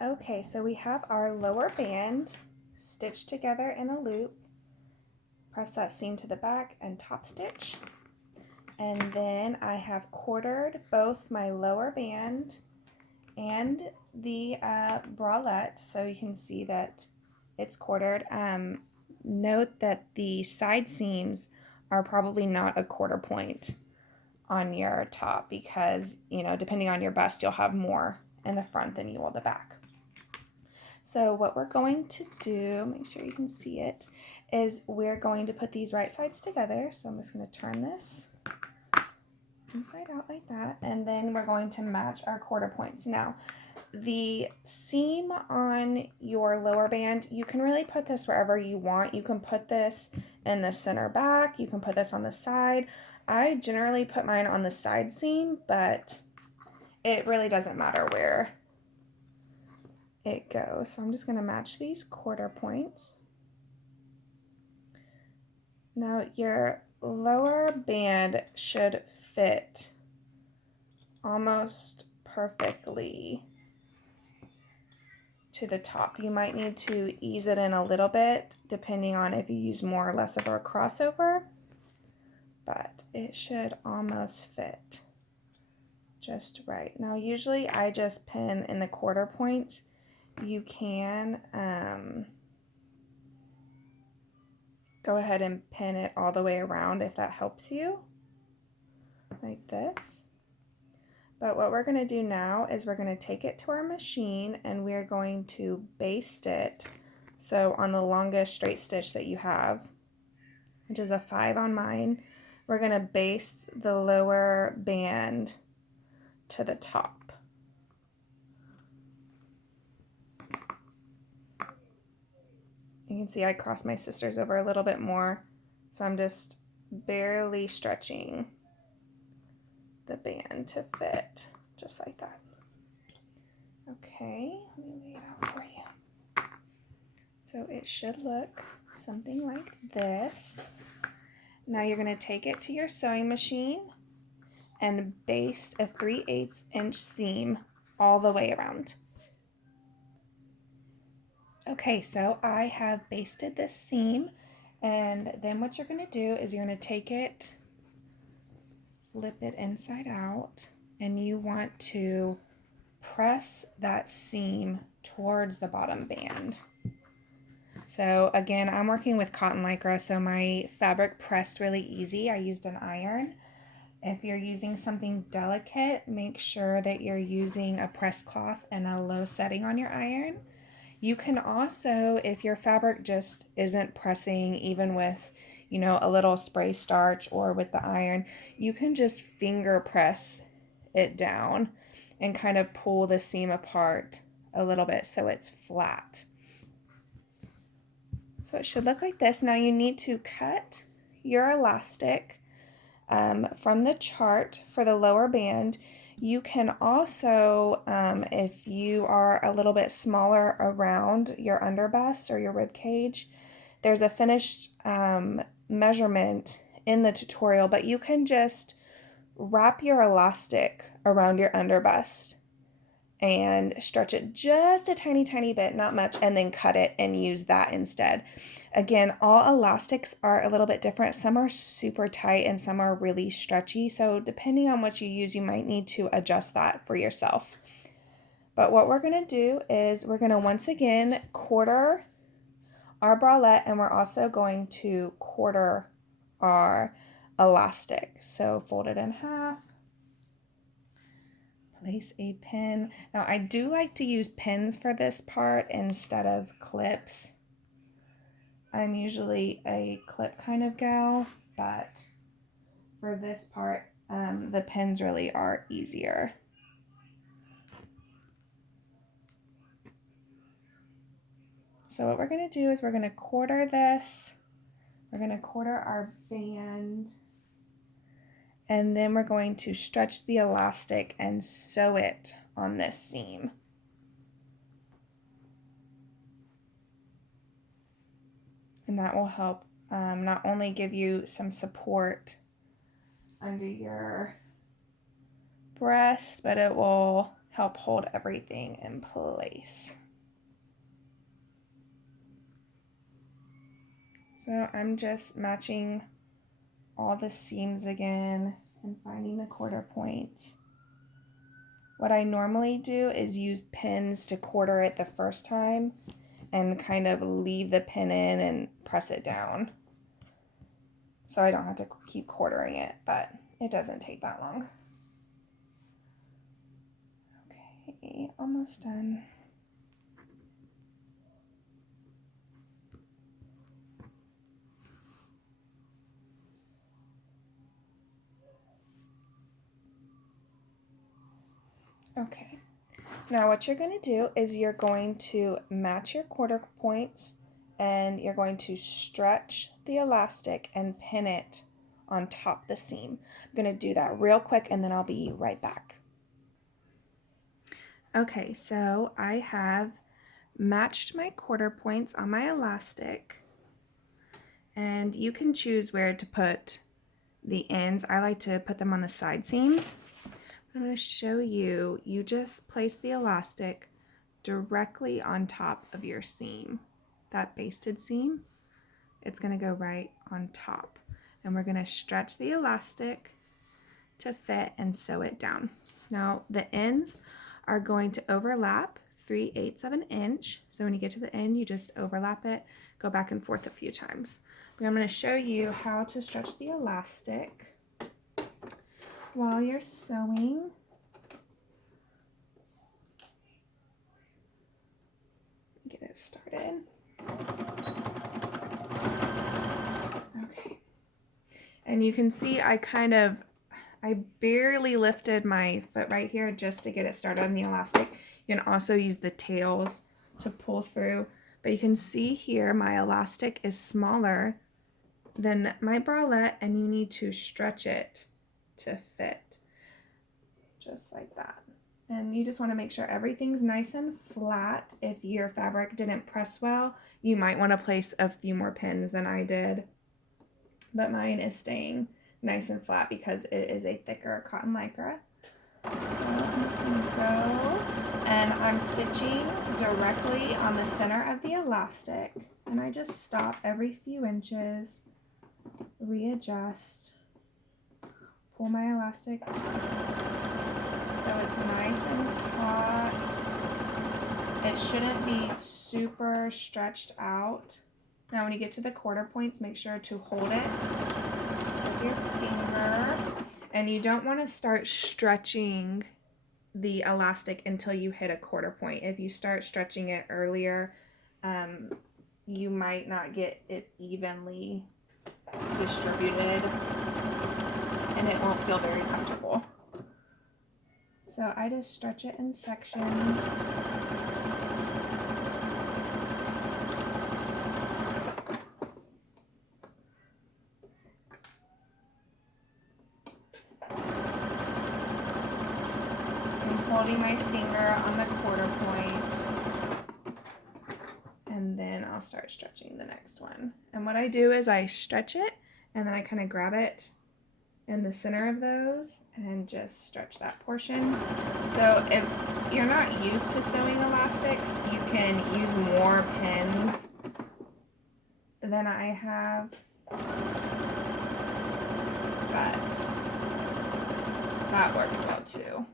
Okay, so we have our lower band stitched together in a loop. Press that seam to the back and top stitch. And then I have quartered both my lower band and the bralette, so you can see that it's quartered. Note that the side seams are probably not a quarter point on your top because, you know, depending on your bust, you'll have more in the front than you will the back. So what we're going to do, make sure you can see it, is we're going to put these right sides together. So I'm just going to turn this inside out like that, and then we're going to match our quarter points. Now, the seam on your lower band, you can really put this wherever you want. You can put this in the center back, you can put this on the side. I generally put mine on the side seam, but it really doesn't matter where it goes. So I'm just going to match these quarter points. Now your lower band should fit almost perfectly to the top. You might need to ease it in a little bit depending on if you use more or less of a crossover, but it should almost fit just right. Now usually I just pin in the quarter points. You can go ahead and pin it all the way around if that helps you, like this. But what we're going to do now is we're going to take it to our machine and we're going to baste it. So on the longest straight stitch that you have, which is a 5 on mine, we're going to baste the lower band to the top. You can see I crossed my sisters over a little bit more, so I'm just barely stretching the band to fit, just like that. Okay, let me lay it out for you. So it should look something like this. Now you're going to take it to your sewing machine and baste a 3/8 inch seam all the way around. Okay, so I have basted this seam, and then what you're going to do is you're going to take it, flip it inside out, and you want to press that seam towards the bottom band. So again, I'm working with cotton lycra, so my fabric pressed really easy. I used an iron. If you're using something delicate, make sure that you're using a press cloth and a low setting on your iron. You can also, if your fabric just isn't pressing, even with, you know, a little spray starch or with the iron, you can just finger press it down and kind of pull the seam apart a little bit so it's flat. So it should look like this. Now you need to cut your elastic from the chart for the lower band. You can also, if you are a little bit smaller around your underbust or your rib cage, there's a finished measurement in the tutorial, but you can just wrap your elastic around your underbust and stretch it just a tiny bit, not much, and then cut it and use that instead. Again, all elastics are a little bit different. Some are super tight and some are really stretchy. So depending on what you use, you might need to adjust that for yourself. But what we're going to do is we're going to once again quarter our bralette, and we're also going to quarter our elastic. So fold it in half. Place a pin. Now I do like to use pins for this part instead of clips. I'm usually a clip kind of gal, but for this part, the pins really are easier. So what we're going to do is we're going to quarter this. We're going to quarter our band. And then we're going to stretch the elastic and sew it on this seam. And that will help not only give you some support under your breast, but it will help hold everything in place. So I'm just matching all the seams again and finding the quarter points. What I normally do is use pins to quarter it the first time and kind of leave the pin in and press it down, so I don't have to keep quartering it, but it doesn't take that long. Okay, almost done. Okay, now what you're going to do is you're going to match your quarter points and you're going to stretch the elastic and pin it on top the seam. I'm going to do that real quick and then I'll be right back. Okay, so I have matched my quarter points on my elastic, and you can choose where to put the ends. I like to put them on the side seam. I'm going to show you, you just place the elastic directly on top of your seam, that basted seam. It's going to go right on top, and we're going to stretch the elastic to fit and sew it down. Now the ends are going to overlap 3/8 of an inch. So when you get to the end, you just overlap it, go back and forth a few times. But I'm going to show you how to stretch the elastic while you're sewing. Get it started. Okay. And you can see I barely lifted my foot right here just to get it started on the elastic. You can also use the tails to pull through, but you can see here my elastic is smaller than my bralette, and you need to stretch it to fit, just like that. And you just want to make sure everything's nice and flat. If your fabric didn't press well, you might want to place a few more pins than I did, but mine is staying nice and flat because it is a thicker cotton lycra. So I'm just going to go, and I'm stitching directly on the center of the elastic, and I just stop every few inches, readjust, pull my elastic so it's nice and taut. It shouldn't be super stretched out. Now when you get to the quarter points, make sure to hold it with your finger, and you don't want to start stretching the elastic until you hit a quarter point. If you start stretching it earlier, you might not get it evenly distributed and it won't feel very comfortable. So I just stretch it in sections. Holding my finger on the quarter point, and then I'll start stretching the next one. And what I do is I stretch it, and then I kind of grab it in the center of those and just stretch that portion. So if you're not used to sewing elastics, you can use more pins than I have, but that works well too.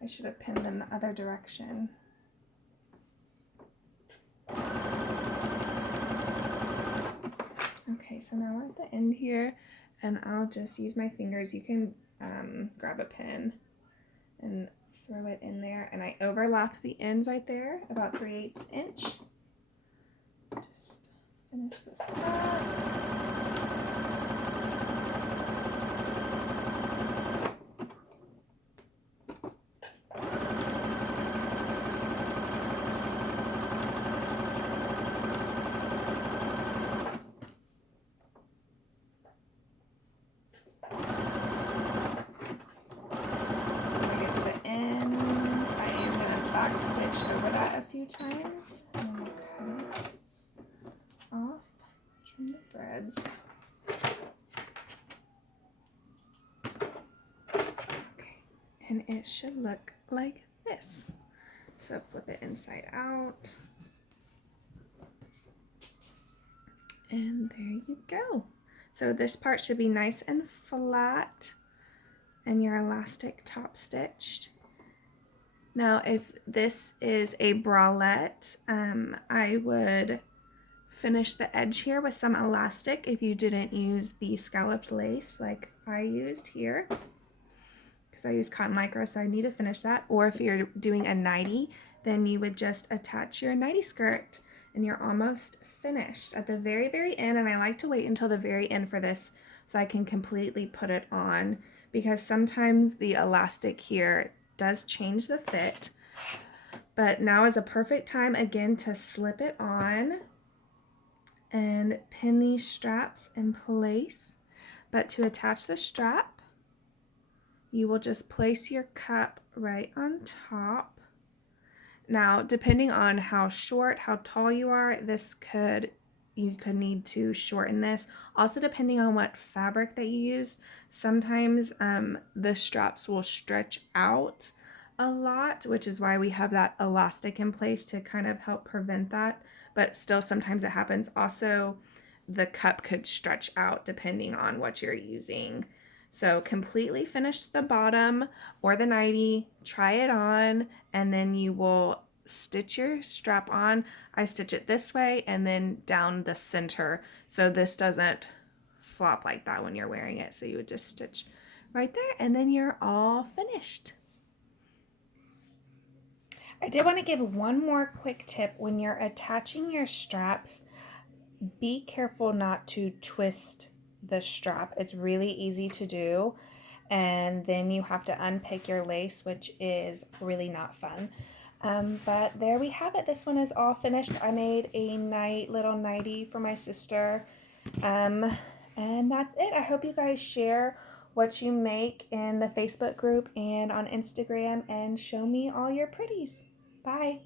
I should have pinned them the other direction. Okay, so now we're at the end here, and I'll just use my fingers. You can grab a pin and throw it in there, and I overlap the ends right there, about 3/8 inch. Just finish this up. Times, and we'll cut it off, trim the threads. Okay, And it should look like this. So flip it inside out. And there you go. So this part should be nice and flat and your elastic top stitched. Now if this is a bralette, I would finish the edge here with some elastic if you didn't use the scalloped lace like I used here, because I used cotton lycra, so I need to finish that. Or if you're doing a nightie, then you would just attach your nightie skirt and you're almost finished at the very, very end. And I like to wait until the very end for this so I can completely put it on, because sometimes the elastic here does change the fit. But now is a perfect time again to slip it on and pin these straps in place. But to attach the strap, you will just place your cup right on top. Now, depending on how short, how tall you are, you could need to shorten this. Also, depending on what fabric that you use, sometimes the straps will stretch out a lot, which is why we have that elastic in place to kind of help prevent that. But still, sometimes it happens. Also, the cup could stretch out depending on what you're using. So completely finish the bottom or the nightie, try it on, and then you will stitch your strap on. I stitch it this way and then down the center, so this doesn't flop like that when you're wearing it. So you would just stitch right there and then you're all finished. I did want to give one more quick tip. When you're attaching your straps, be careful not to twist the strap. It's really easy to do, and then you have to unpick your lace, which is really not fun. But there we have it. This one is all finished. I made a little nightie for my sister, and that's it. I hope you guys share what you make in the Facebook group and on Instagram, and show me all your pretties. Bye.